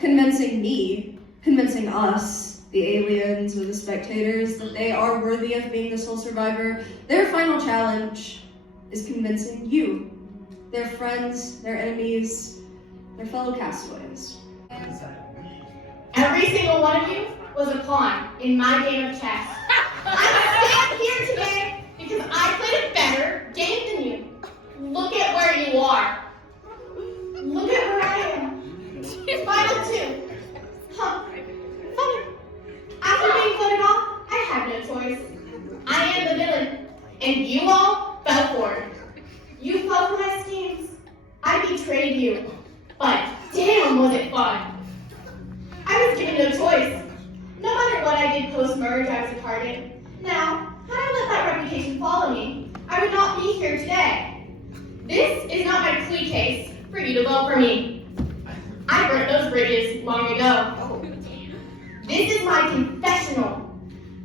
convincing me, convincing us, the aliens or the spectators, that they are worthy of being the sole survivor. Their final challenge is convincing you, their friends, their enemies, their fellow castaways. Every single one of you was a pawn in my game of chess. I stand here today because I played a better game than you. Look at where you are. Look at where I am. Final two. Huh. Funny. After being voted off, I had no choice. I am the villain, and you all fell for it. You fell for my schemes. I betrayed you. But damn, was it fun. I was given no choice. No matter what I did post-merge, I was a target. Now, had I let that reputation follow me, I would not be here today. This is not my plea case for you to vote for me. I burnt those bridges long ago. This is my confessional,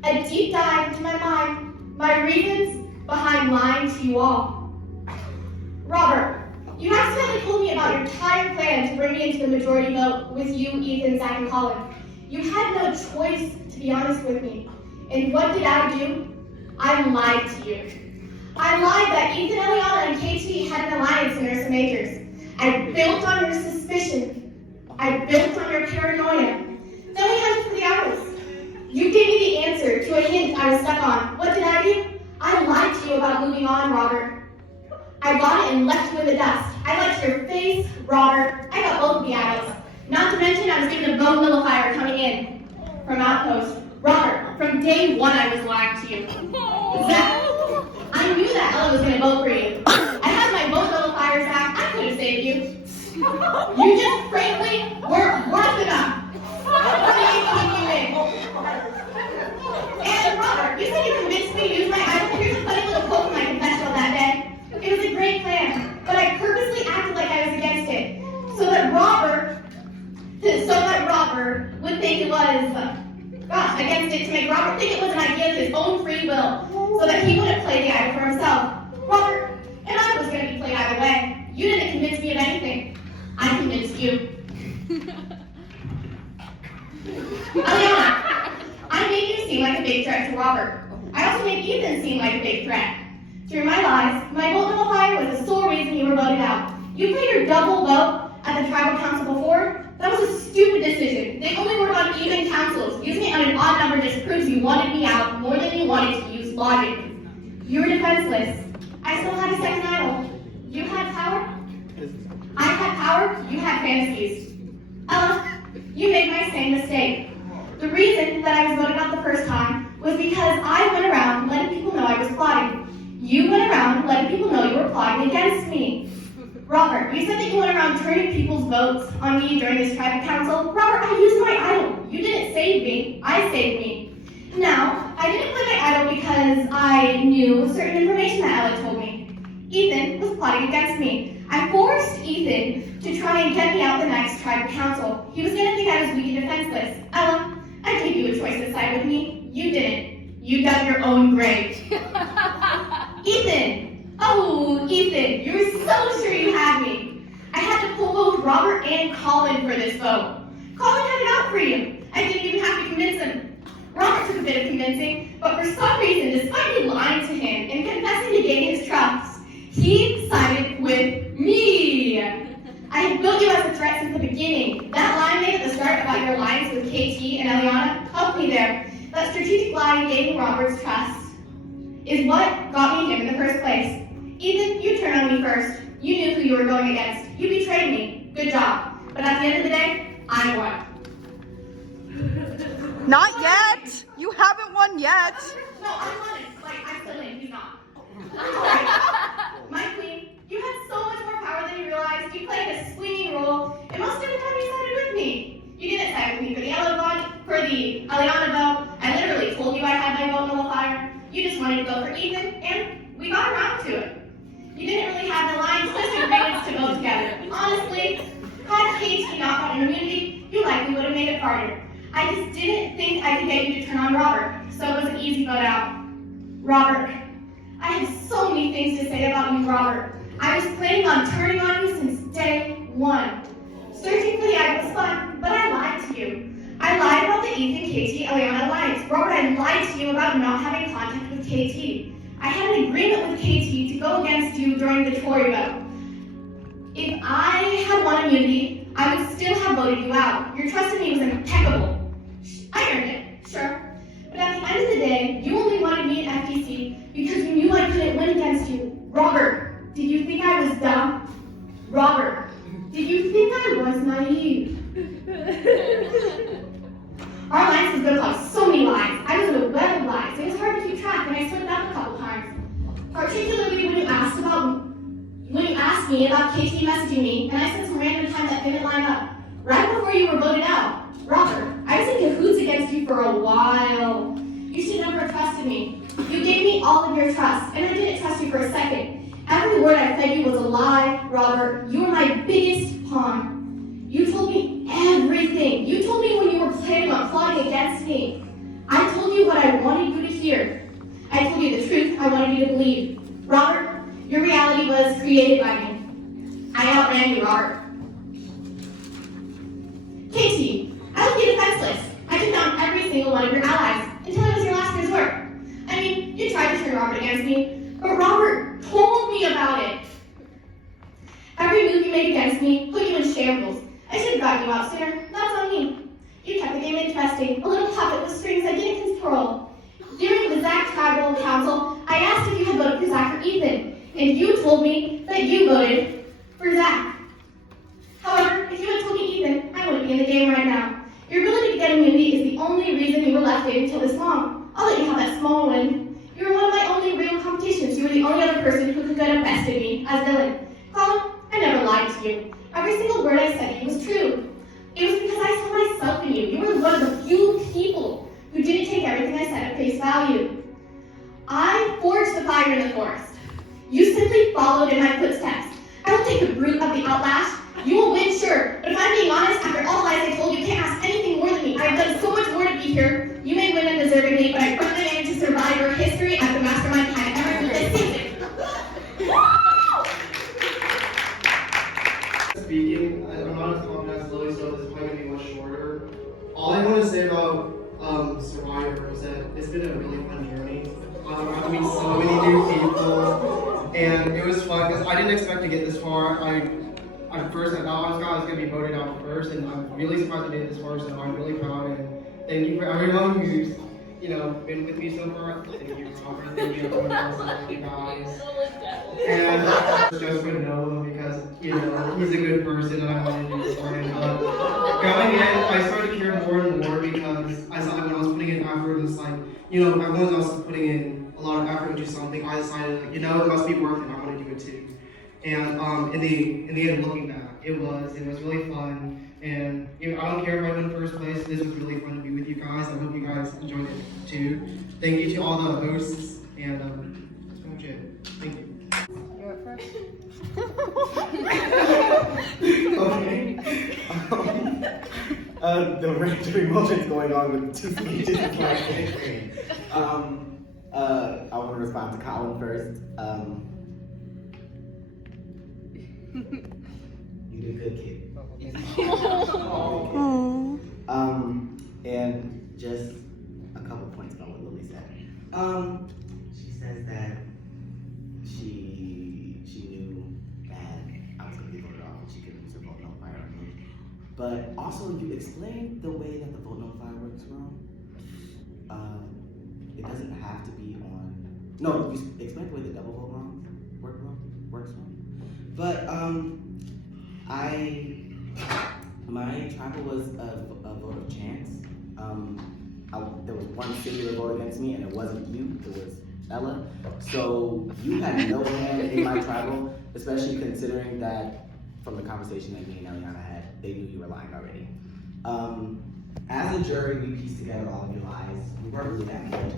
a deep dive into my mind, my reasons behind lying to you all. Robert, you accidentally told me about your entire plan to bring me into the majority vote with you, Ethan, Zach, and Colin. You had no choice, to be honest with me. And what did I do? I lied to you. I lied that Ethan, Eliana, and KT had an alliance in Ursa Majors. I built on your suspicion. I built on your paranoia. Then we hunted for the hours. You gave me the answer to a hint I was stuck on. What did I do? I lied to you about moving on, Robert. I got it and left you in the dust. I liked your face, Robert. I got both of the adults. Not to mention I was given a bone nullifier coming in from Outpost. Robert, from day one I was lying to you. Zach, I knew that Ella was going to vote for you. I had my vote nullifier, Zach. I could have saved you. You just frankly weren't worth enough. What do you think you did? And Robert, you said you convinced me to use my idol. Here's a funny little quote from my confessional that day. It was a great plan, but I purposely acted like I was against it, so that Robert would think it was, against it to make Robert think it was an idea of his own free will, so that he wouldn't play the idol for himself. Robert, and I was going to be played either way. You didn't convince me of anything. I convinced you. Eliana, I made you seem like a big threat to Robert. I also made Ethan seem like a big threat. Through my lies, my vote nullifier was the sole reason you were voted out. You played your double vote at the tribal council before. That was a stupid decision. They only work on even councils. Using it on an odd number just proves you wanted me out more than you wanted to use logic. You were defenseless. I still had a second idol. You had power. I had power. You had fantasies. Ella, you made my same mistake. The reason that I was voted out the first time was because I went around letting people know I was plotting. You went around letting people know you were plotting against me. Robert, you said that you went around turning people's votes on me during this tribal council. Robert, I used my idol. You didn't save me. I saved me. Now, I didn't play my idol because I knew certain information that Ella told me. Ethan was plotting against me. I forced Ethan to try and get me out the next tribal council. He was going to think I was weak and defenseless. Ella, I gave you a choice to side with me. You didn't. You dug your own grave. Ethan! Oh, Ethan, you were so sure you had me. I had to pull both Robert and Colin for this vote. Colin had it out for you. I didn't even have to convince him. Robert took a bit of convincing, but for some reason, despite me lying to him and confessing to gaining his trust, he sided with me. I had built you as a threat since the beginning. That lie made at the start about your alliance with KT and Eliana helped me there. That strategic lie in gaining Robert's trust is what got me him in the first place. Ethan, you turned on me first. You knew who you were going against. You betrayed me. Good job. But at the end of the day, I won. Not yet. You haven't won yet. No, I'm honest. I'm still in. He's not. Alright. My queen, you had so much more power than you realized. You played a swinging role, and most of the time you sided with me. You didn't side with me for the yellow vote, for the Eliana vote. I literally told you I had my vote nullifier. You just wanted to vote for Ethan, and we got around to it. You didn't really have the lines twisted agreements to vote together. Honestly, had KT not gotten immunity, you likely would have made it harder. I just didn't think I could get you to turn on Robert, so it was an easy vote out. Robert, I have so many things to say about you, Robert. I was planning on turning on you since day one. Searching for the idol was fun, but I KT-Eliana alliance. Robert, I lied to you about not having contact with KT. I had an agreement with KT to go against you during the Tory vote. If I had won immunity, I would still have voted you out. Your trust in me was impeccable. I earned it, sure. But at the end of the day, you only wanted me in FTC because you knew I couldn't win against you. Robert, did you think I was dumb? Robert, did you think I was naive? Our alliance was built on so many lies. I was in a web of lies. It was hard to keep track, and I slipped up a couple times. Particularly when you asked me about KT messaging me, and I said some random time that didn't line up. Right before you were voted out. Robert, I was in cahoots against you for a while. You should never have trusted me. You gave me all of your trust, and I didn't trust you for a second. Every word I fed you was a lie, Robert. You were my biggest pawn. You told me everything. You told me when you were planning on plotting against me. I told you what I wanted you to hear. I told you the truth I wanted you to believe. Robert, your reality was created by me. I outran you, Robert. KT, I left you defenseless. I took down every single one of your allies until it was your last resort. I mean, you tried to turn Robert against me, but Robert told me about it. Every move you made against me put you in shambles. I should have gotten you out sooner. That's on me. You kept the game interesting, a little puppet with strings I didn't control. During the Zach Tribal Council, I asked if you had voted for Zach or Ethan, and you told me that you voted for Zach. However, if you had told me Ethan, I wouldn't be in the game right now. Your ability to get immunity is the only reason you were left in until this long. I'll let you have that small win. You were one of my only real competitions. You were the only other person who could get bested me as villain. Colin, I never lied to you. Every single word I said to you was true. It was because I saw myself in you. You were one of the few people who didn't take everything I said at face value. I forged the fire in the forest. You simply followed in my footsteps. I will take the brute of the outlash. You will win, sure, but if I'm being honest, after all the lies I told you, you can't ask anything more than me. I've done so much more to be here. You may win undeservingly, but I brought the name to Survivor history as the mastermind behind every this season. Speaking, I'm not as confident as Lily, so this is probably going to be much shorter. All I want to say about Survivor is that it's been a really fun journey. I've got to meet so many new people, and it was fun because I didn't expect to get this far. At first, I thought I was going to be voted out first, and I'm really surprised I made it this far, so I'm really proud. And thank you for everyone who's, been with me so far. Thank you, Robert. Thank you, everyone else. Thank you guys. And just would know him because, he's a good person, and I wanted to support him. Going in, I started to care more and more because I saw that when I was putting in effort, it's like, everyone else is putting in a lot of effort into something. I decided, it must be worth it. I want to do it too. And in the end, looking back, it was really fun. And I don't care if I win first place. This was really fun to be with you guys. I hope you guys enjoyed it too. Thank you to all the hosts, and that's pretty much it. Thank you. You're up first. Okay. The random emotions going on with two speeches is like anything. I want to respond to Colin first. You did good, kid. And just a couple points about what Lily said. She says that she knew that I was going to be voted off and she couldn't use her vote nullifier on me. But also, you explained the way that the vote nullifier works wrong. It doesn't have to be on. No, you explained the way the double vote works wrong. But my tribal was a vote of chance. There was one singular vote against me, and it wasn't you, it was Ella. So you had no hand in my tribal, especially considering that from the conversation that me and Eliana had, they knew you were lying already. As a jury, we pieced together all of your lies. We weren't really that good.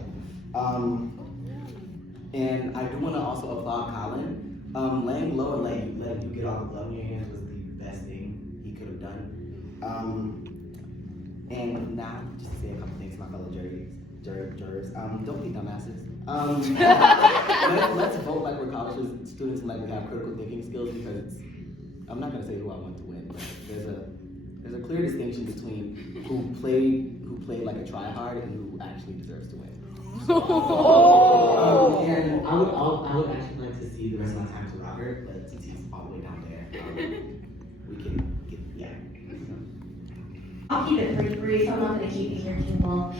And I do want to also applaud Colin. Laying low and letting you get all the blood in your hands was the best thing he could have done. And now, just to say a couple things to my fellow jurors. Don't be dumbasses. Let's vote like we're college students and like we have critical thinking skills, because I'm not going to say who I want to win, but there's a clear distinction between who who played like a tryhard and who actually deserves to win. And I would actually like to see the rest of my time to Robert, but since he's all the way down there, we can get, yeah. I'll keep it pretty brief. I'm not going to keep you here too long.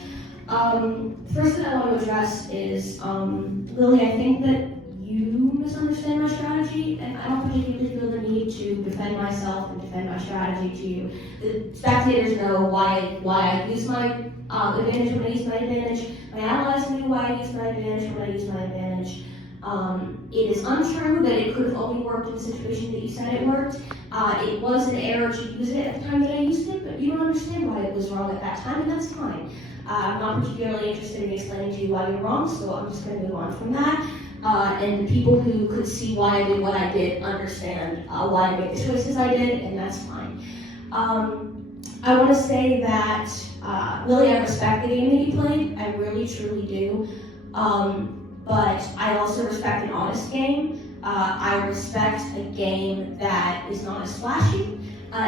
First thing I want to address is, Lily, I think that you misunderstand my strategy, and I don't particularly feel the need to defend myself and defend my strategy to you. The spectators know why I use my advantage when I use my advantage. My allies knew why I use my advantage when I use my advantage. It is untrue that it could have only worked in the situation that you said it worked. It was an error to use it at the time that I used it, but you don't understand why it was wrong at that time, and that's fine. I'm not particularly interested in explaining to you why you're wrong, so I'm just going to move on from that. And the people who could see why I did what I did understand why I made the choices I did, and that's fine. I want to say that, Lily, I respect the game that you played. I really, truly do. But I also respect an honest game. I respect a game that is not as flashy,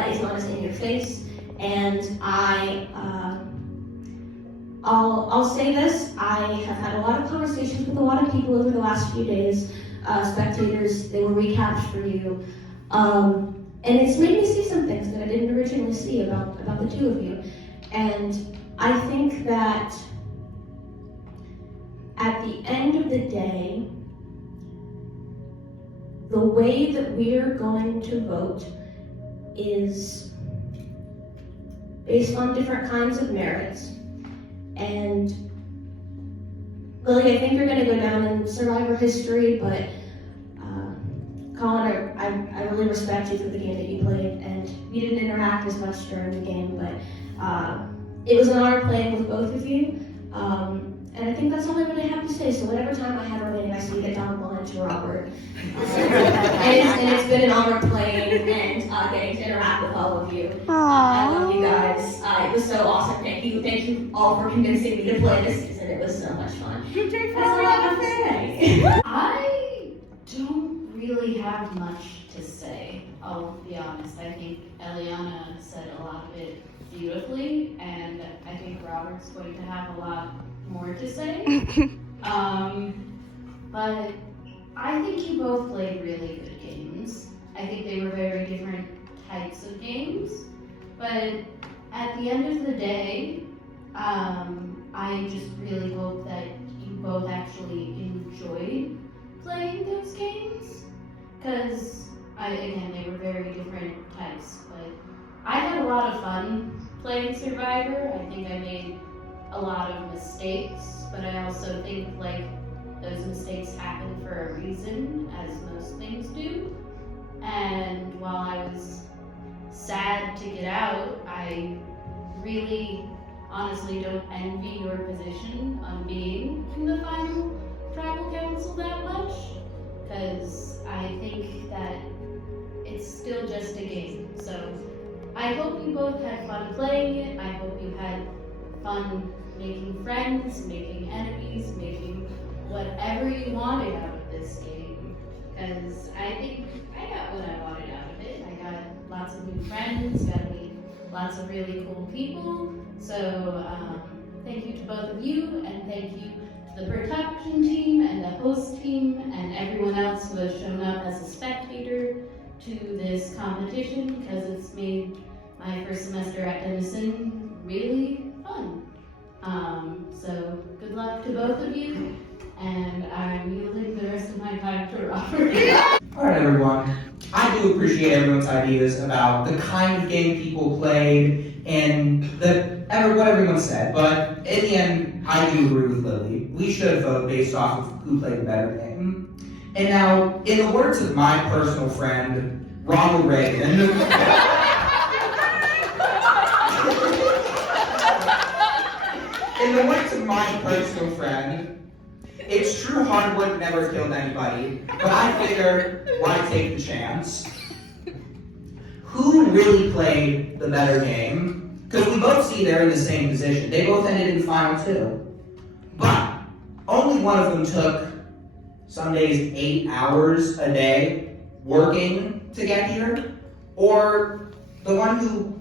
is not as in your face, and I'll say this, I have had a lot of conversations with a lot of people over the last few days, spectators, they were recapped for you, and it's made me see some things that I didn't originally see about the two of you, and I think that at the end of the day, the way that we're going to vote is based on different kinds of merits. And Lily, I think you're going to go down in Survivor history, but Colin, I really respect you for the game that you played, and we didn't interact as much during the game, but it was an honor playing with both of you. And I think that's all I really have to say. So whatever time I have remaining, I see that down the line to Robert. And it's been an honor playing and getting to interact with all of you. I love you guys. It was so awesome. Thank you all for convincing me to play this season. It was so much fun. That's all I have to say. I don't really have much to say, I'll be honest. I think Eliana said a lot of it beautifully, and I think Robert's going to have a lot more to say. But I think you both played really good games. I think they were very different types of games, but at the end of the day, I just really hope that you both actually enjoyed playing those games, because again, they were very different types, but I had a lot of fun playing Survivor. I think I made a lot of mistakes, but I also think like those mistakes happen for a reason, as most things do. And while I was sad to get out, I really honestly don't envy your position on being in the final tribal council that much, because I think that it's still just a game. So I hope you both had fun playing it. I hope you had fun making friends, making enemies, making whatever you wanted out of this game. Because I think I got what I wanted out of it. I got lots of new friends, got to meet lots of really cool people. So thank you to both of you, and thank you to the production team and the host team and everyone else who has shown up as a spectator to this competition, because it's made my first semester at Denison really fun. So good luck to both of you, and I'm yielding the rest of my time to Robert. Alright everyone, I do appreciate everyone's ideas about the kind of game people played and what everyone said, but in the end, I do agree with Lily. We should vote based off of who played the better game. And now, in the words of my personal friend, Ronald Reagan, in the words of my personal friend, it's true hard work never killed anybody, but I figure, why take the chance? Who really played the better game? Because we both see they're in the same position. They both ended in the final two. But only one of them took some days 8 hours a day working to get here, or the one who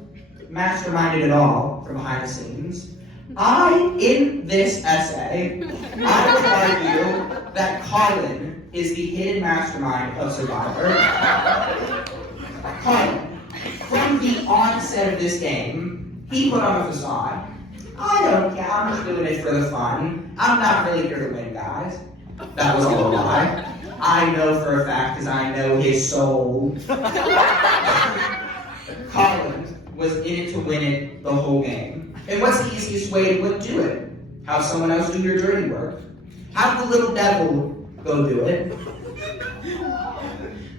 masterminded it all from behind the scenes. In this essay, I would argue that Colin is the hidden mastermind of Survivor. Colin, from the onset of this game, he put on a facade. I don't care, I'm just doing it for the fun. I'm not really here to win, guys. That was all a lie. I know for a fact, because I know his soul. Colin was in it to win it the whole game. And what's the easiest way to do it? Have someone else do your dirty work. Have the little devil go do it.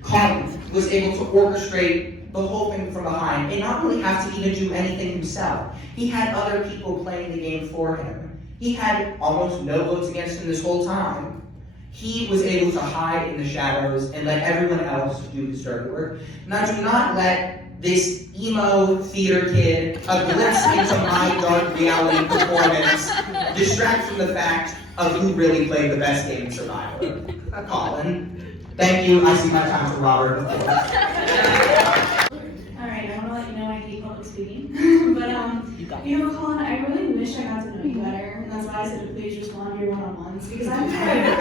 Colin was able to orchestrate the whole thing from behind and not really have to even do anything himself. He had other people playing the game for him. He had almost no votes against him this whole time. He was able to hide in the shadows and let everyone else do his dirty work. Now do not let this emo theater kid, a glimpse into my dark reality performance, distract from the fact of who really played the best game in Survivor. Colin. Thank you. I see my time for Robert. Alright, I want to let you know I hate public speaking. But, Colin, I really wish I got to know you better. And that's why I said to please just wander your one-on-ones. Because I'm tired.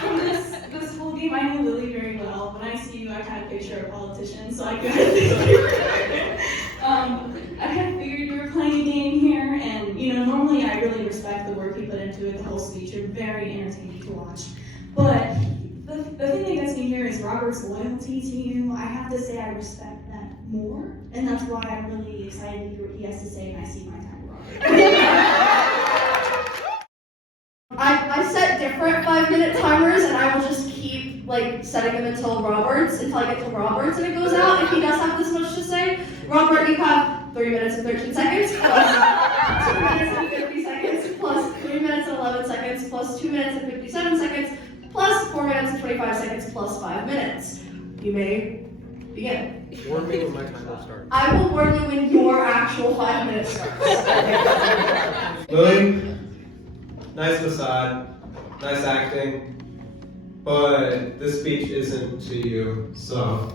From this whole game, I know Lily very well. When I see you, I kind of picture a politician, so I kind of think you were. I kind of figured you were playing a game here, and, normally I really respect the work you put into it, the whole speech. You're very entertaining to watch. But the thing that gets me here is Robert's loyalty to you. I have to say I respect that more, and that's why I'm really excited to hear what he has to say when I see my time with Robert. I set different 5-minute timers, and I will just keep setting them until I get to Robert's and it goes out. If he does have this much to say, Robert, you have 3 minutes and 13 seconds, plus 2 minutes and 50 seconds, plus 3 minutes and 11 seconds, plus 2 minutes and 57 seconds, plus 4 minutes and 25 seconds, plus 5 minutes. You may begin. Warn me when my timer starts. I will warn you when your actual 5 minutes starts. Lily, nice facade, nice acting, but this speech isn't to you, so.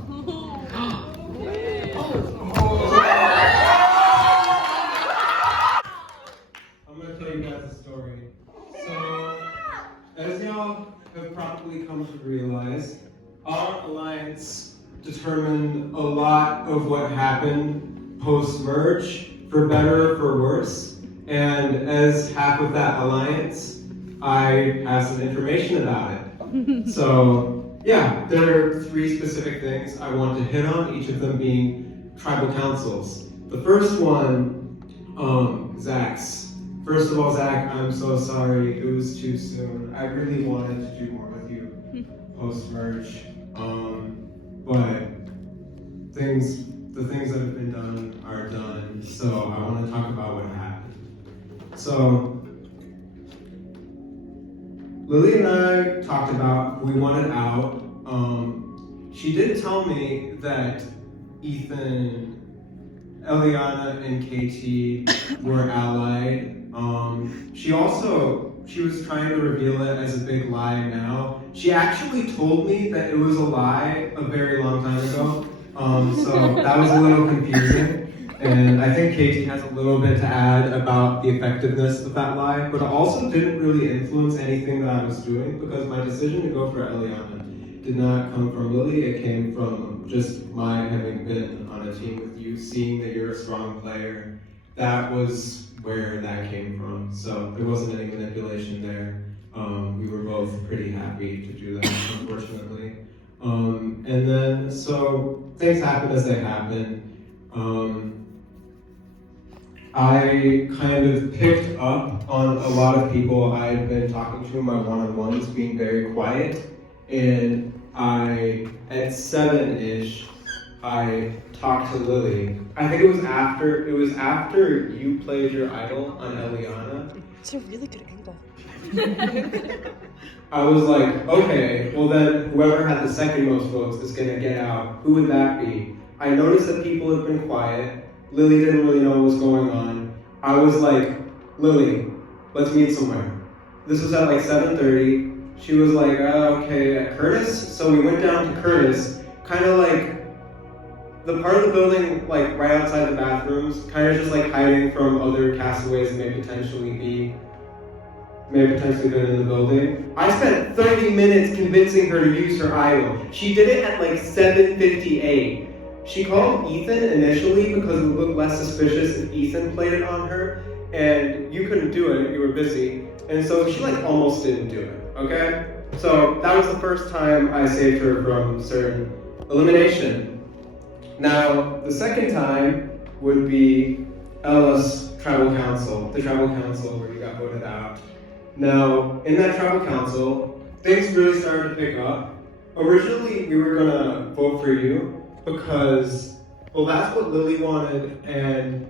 I'm gonna tell you guys a story. So, as y'all have probably come to realize, our alliance determined a lot of what happened post-merge, for better or for worse. And as half of that alliance, I have some information about it. So, yeah, there are 3 specific things I want to hit on, each of them being tribal councils. The first one, Zach's. First of all, Zach, I'm so sorry, it was too soon. I really wanted to do more with you post-merge, but the things that have been done are done, so I want to talk about what happened. So, Lily and I talked about we wanted out. She did tell me that Ethan, Eliana, and KT were allied. She was trying to reveal it as a big lie now. She actually told me that it was a lie a very long time ago. So that was a little confusing. And I think KT has a little bit to add about the effectiveness of that lie, but it also didn't really influence anything that I was doing because my decision to go for Eliana did not come from Lily, it came from just my having been on a team with you, seeing that you're a strong player. That was where that came from, so there wasn't any manipulation there. We were both pretty happy to do that, unfortunately. And then, so things happen as they happen. I kind of picked up on a lot of people I had been talking to in my one-on-ones being very quiet, and at 7-ish, I talked to Lily. I think it was after you played your idol on Eliana. It's a really good angle. I was like, okay, well then whoever had the second most votes is gonna get out. Who would that be? I noticed that people have been quiet. Lily didn't really know what was going on. I was like, Lily, let's meet somewhere. This was at like 7:30. She was like, okay, at Curtis? So we went down to Curtis, kind of like the part of the building, like right outside the bathrooms, kind of just like hiding from other castaways that may potentially been in the building. I spent 30 minutes convincing her to use her idol. She did it at like 7:58. She called Ethan initially because it would look less suspicious if Ethan played it on her, and you couldn't do it, you were busy. And so she like almost didn't do it, okay? So that was the first time I saved her from certain elimination. Now, the second time would be Ella's tribal council, the tribal council where you got voted out. Now, in that tribal council, things really started to pick up. Originally, we were gonna vote for you because, well, that's what Lily wanted, and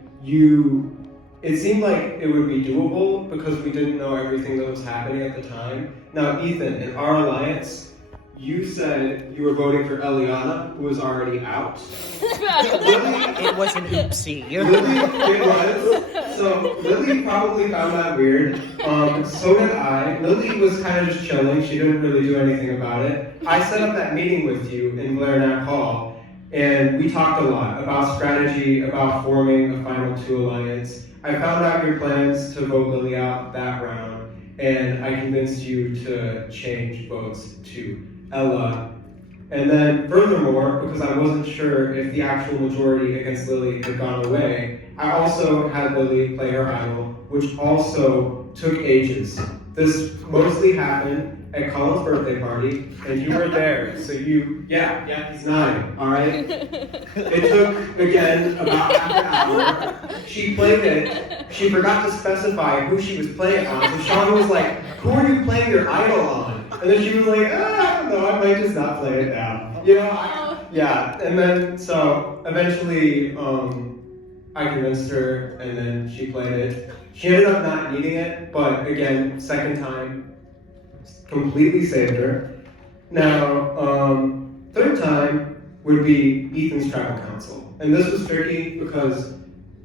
it seemed like it would be doable because we didn't know everything that was happening at the time. Now, Ethan, in our alliance, you said you were voting for Eliana, who was already out. It was an oopsie. Lily, it was. So Lily probably found that weird. So did I. Lily was kind of just chilling. She didn't really do anything about it. I set up that meeting with you in Blair Knapp Hall, and we talked a lot about strategy, about forming a Final Two alliance. I found out your plans to vote Lily out that round, and I convinced you to change votes to Ella. And then furthermore, because I wasn't sure if the actual majority against Lily had gone away, I also had Lily play her idol, which also took ages. This mostly happened at Colin's birthday party, and you were there, so he's 9, all right? It took, again, about half an hour. She played it, she forgot to specify who she was playing on, so Sean was like, who are you playing your idol on? And then she was like, I don't know, I might just not play it now. You know, and then, so, eventually, I convinced her, and then she played it. She ended up not needing it, but again, second time, completely saved her. Now, third time would be Ethan's tribal council. And this was tricky because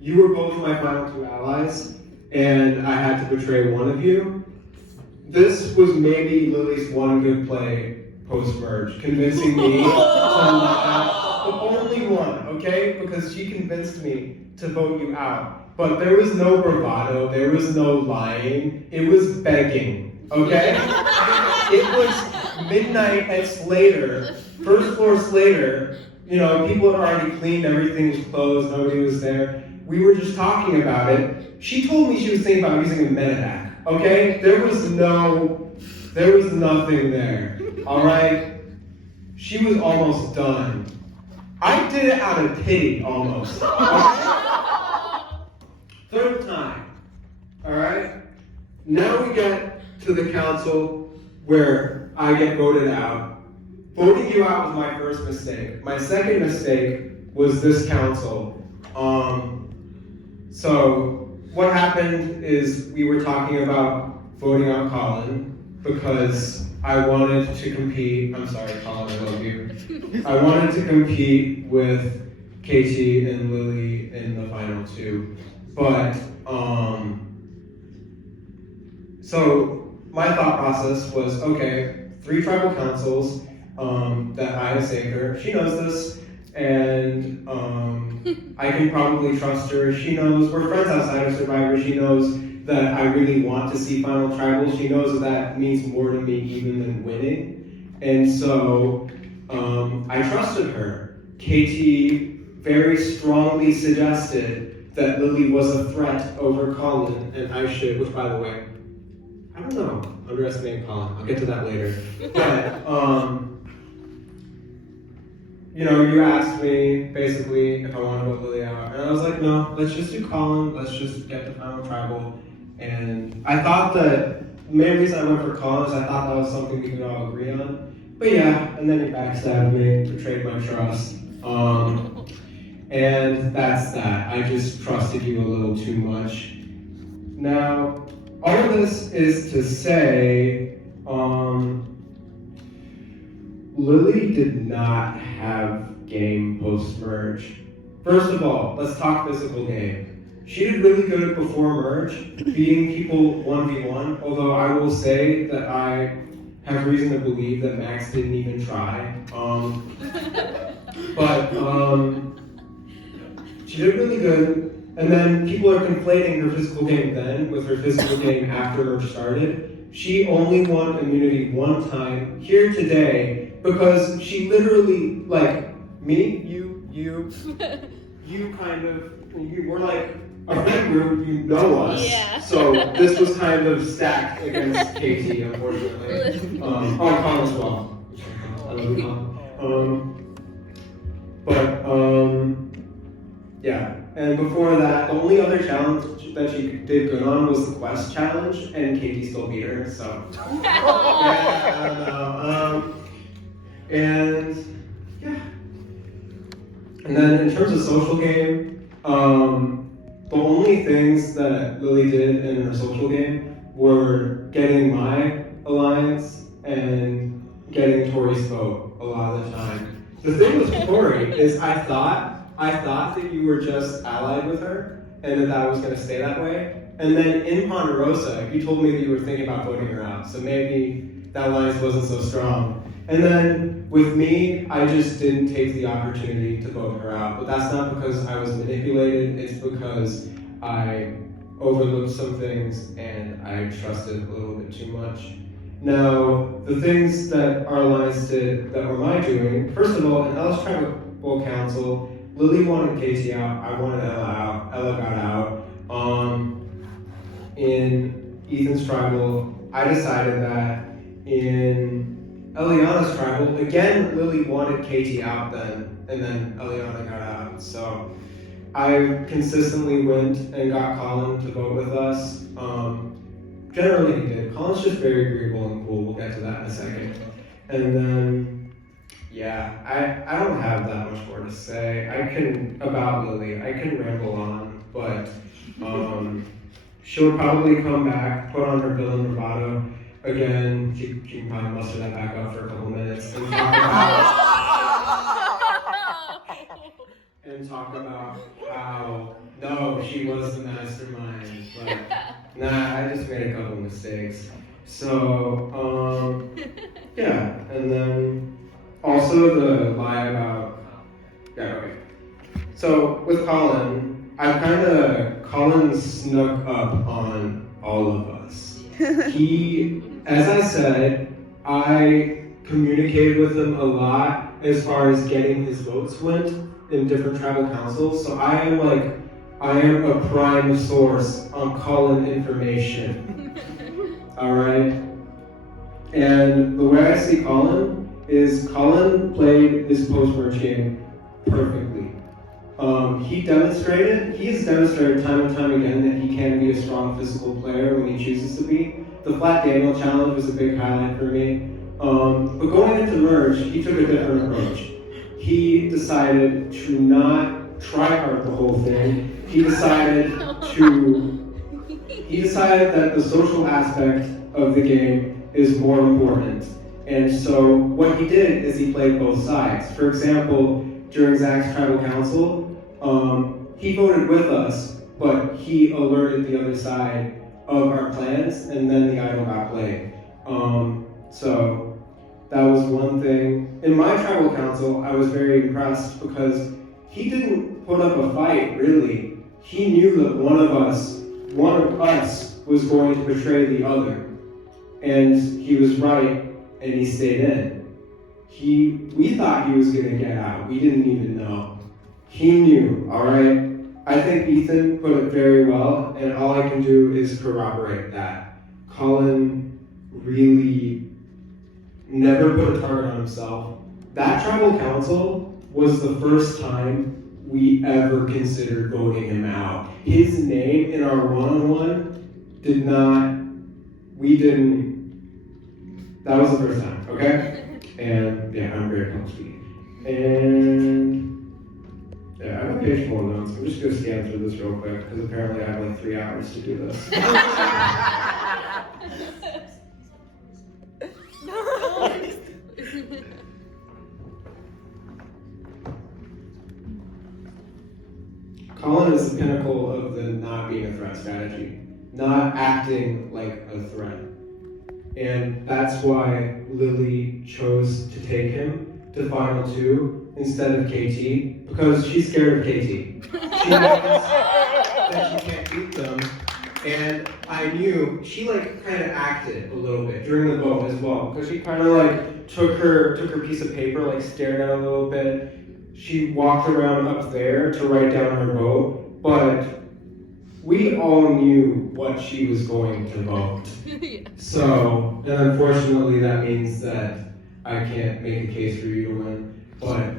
you were both my final 2 allies, and I had to betray one of you. This was maybe Lily's one good play post-merge, convincing me to not, the only one, okay? Because she convinced me to vote you out. But there was no bravado, there was no lying, it was begging, okay? It was midnight at Slater, first floor Slater, you know, people had already cleaned, everything was closed, nobody was there. We were just talking about it. She told me she was thinking about using a medevac, okay? There was nothing there, all right? She was almost done. I did it out of pity, almost. Third time, all right? Now we get to the council where I get voted out. Voting you out was my first mistake. My second mistake was this council. So what happened is we were talking about voting out Colin because I wanted to compete. I'm sorry, Colin, I love you. I wanted to compete with Katie and Lily in the final 2. But, so my thought process was, okay, 3 tribal councils that I have saved her. She knows this, and I can probably trust her. She knows, we're friends outside of Survivor. She knows that I really want to see final tribal. She knows that means more to me even than winning. And so I trusted her. Katie very strongly suggested that Lily was a threat over Colin, and I should, which by the way, I don't know, underestimating Colin. I'll get to that later. But, you know, you asked me basically if I want to vote Lily out, and I was like, no, let's just do Colin, let's just get the final tribal. And I thought that the main reason I went for Colin is I thought that was something we could all agree on. But yeah, and then he backstabbed me, betrayed my trust. And that's that. I just trusted you a little too much. Now, all of this is to say, Lily did not have game post-merge. First of all, let's talk physical game. She did really good before merge, beating people 1v1, although I will say that I have reason to believe that Max didn't even try. But she did really good. And then people are conflating her physical game then with her physical game after merge started. She only won immunity one time here today because she literally, like, me, you kind of, you were like a friend group, you know us. Yeah. So this was kind of stacked against Katie, unfortunately. On Con as well. I love you, Con. Yeah. And before that, the only other challenge that she did good on was the quest challenge, and Katie still beat her, so. Yeah, I don't know. And yeah. And then in terms of social game, the only things that Lily did in her social game were getting my alliance and getting Tori's vote a lot of the time. The thing with Tori is I thought that you were just allied with her and that was going to stay that way. And then in Ponderosa, you told me that you were thinking about voting her out, so maybe that alliance wasn't so strong. And then with me, I just didn't take the opportunity to vote her out. But that's not because I was manipulated, it's because I overlooked some things and I trusted a little bit too much. Now, the things that our alliance did that were my doing, first of all, in Ella's Tribal Council, Lily wanted Casey out, I wanted Ella out, Ella got out. In Ethan's Tribal, I decided that. In Eliana's Tribal, again, Lily wanted Katie out then, and then Eliana got out. So I consistently went and got Colin to vote with us. Generally he did. Colin's just very agreeable and cool. We'll get to that in a second. And then, yeah, I don't have that much more to say. About Lily, I can ramble on, but she'll probably come back, put on her villain bravado. Again, she can probably muster that back up for a couple minutes and talk about how, no, she was the mastermind, but nah, I just made a couple mistakes. So, yeah, and then also the lie about, okay. So with Colin, Colin snuck up on all of us. He, as I said, I communicated with him a lot as far as getting his votes went in different tribal councils. So I am a prime source on Colin information. All right. And the way I see Colin is Colin played his post-merge game perfectly. He has demonstrated time and time again that he can be a strong physical player when he chooses to be. The Flat Daniel challenge was a big highlight for me. But going into merge, he took a different approach. He decided to not try hard the whole thing. He decided that the social aspect of the game is more important. And so what he did is he played both sides. For example, during Zach's tribal council, he voted with us, but he alerted the other side of our plans, and then the idol got played. So that was one thing. In my tribal council, I was very impressed because he didn't put up a fight, really. He knew that one of us was going to betray the other. And he was right, and he stayed in. We thought he was gonna get out. We didn't even know. He knew, all right? I think Ethan put it very well, and all I can do is corroborate that. Colin really never put a target on himself. That tribal council was the first time we ever considered voting him out. His name in our one-on-one that was the first time, okay? And yeah, I'm very comfy. And yeah, I have a page full of notes. I'm just gonna scan through this real quick because apparently I have like 3 hours to do this. Colin is the pinnacle of the not being a threat strategy, not acting like a threat. And that's why Lily chose to take him to Final 2 instead of KT because she's scared of KT. She knows that she can't beat them. And I knew she like kind of acted a little bit during the vote as well, because she kind of like took her piece of paper, like stared at it a little bit. She walked around up there to write down her vote, but we all knew what she was going to vote. So, and unfortunately that means that I can't make a case for you to win. But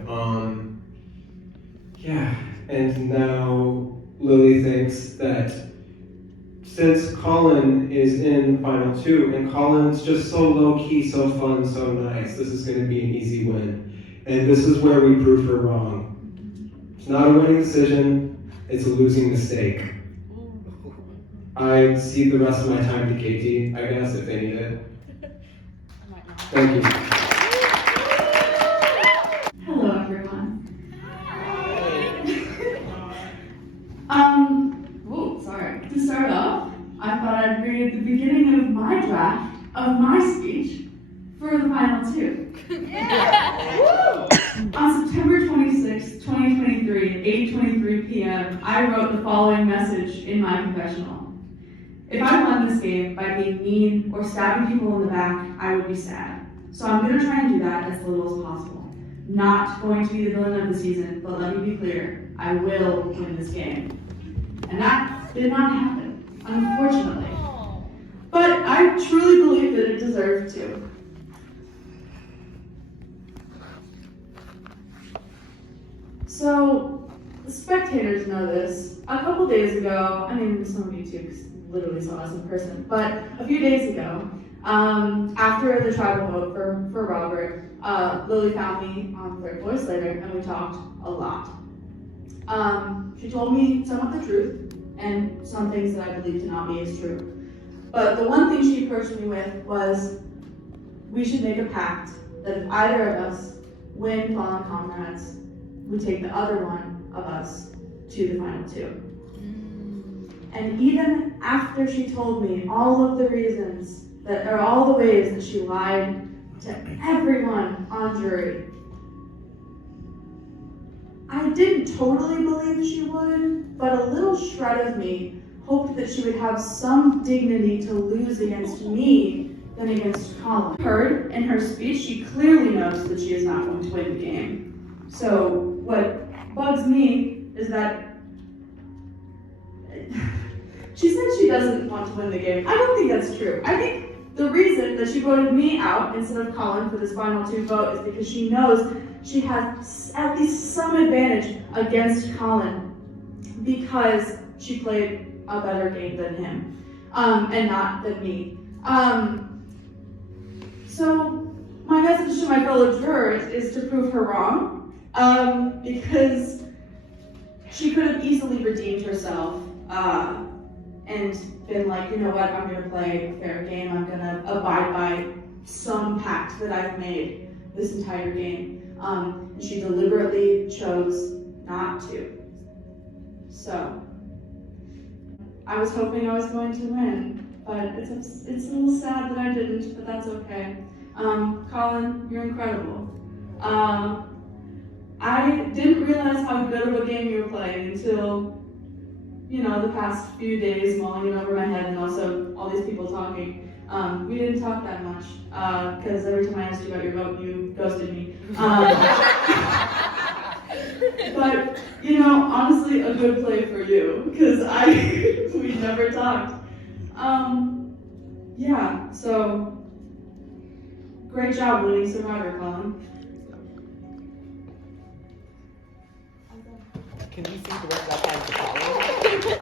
yeah, and now Lily thinks that since Colin is in the final two, and Colin's just so low-key, so fun, so nice, this is going to be an easy win. And this is where we prove her wrong. It's not a winning decision, it's a losing mistake. I cede the rest of my time to Katie, I guess, if they need it. Thank you. Hello, everyone. Sorry. To start off, I thought I'd read the beginning of my draft of my speech for the final two. On September 26, 2023 at 8:23 p.m., I wrote the following message in my confessional. If I won this game by being mean or stabbing people in the back, I would be sad. So I'm going to try and do that as little as possible. Not going to be the villain of the season, but let me be clear, I will win this game. And that did not happen, unfortunately. But I truly believe that it deserved to. So, the spectators know this. A couple days ago, I mean, some of you too, because literally saw us in person, but a few days ago, after the tribal vote for Robert, Lily found me on Third Voice later, and we talked a lot. She told me some of the truth, and some things that I believe to not be as true. But the one thing she approached me with was, we should make a pact that if either of us win Fallen Comrades, we take the other one of us to the final two. And even after she told me all of the reasons that, or all the ways that she lied to everyone on jury, I didn't totally believe she would, but a little shred of me hoped that she would have some dignity to lose against me than against Colin. Heard in her speech, she clearly knows that she is not going to win the game. So what bugs me is that she said she doesn't want to win the game. I don't think that's true. I think the reason that she voted me out instead of Colin for this final two vote is because she knows she has at least some advantage against Colin because she played a better game than him, and not than me. So my message to my fellow jurors is to prove her wrong, because she could have easily redeemed herself and been like, you know what, I'm gonna play a fair game, I'm gonna abide by some pact that I've made this entire game. And she deliberately chose not to. So, I was hoping I was going to win, but it's a little sad that I didn't, but that's okay. Colin, you're incredible. I didn't realize how good of a game you were playing until, you know, the past few days mulling it over my head, and also all these people talking. We didn't talk that much, because every time I asked you about your vote, you ghosted me. But, you know, honestly, a good play for you, because we never talked. Yeah, so, great job winning Survivor, Colin. Can you think what that time to follow?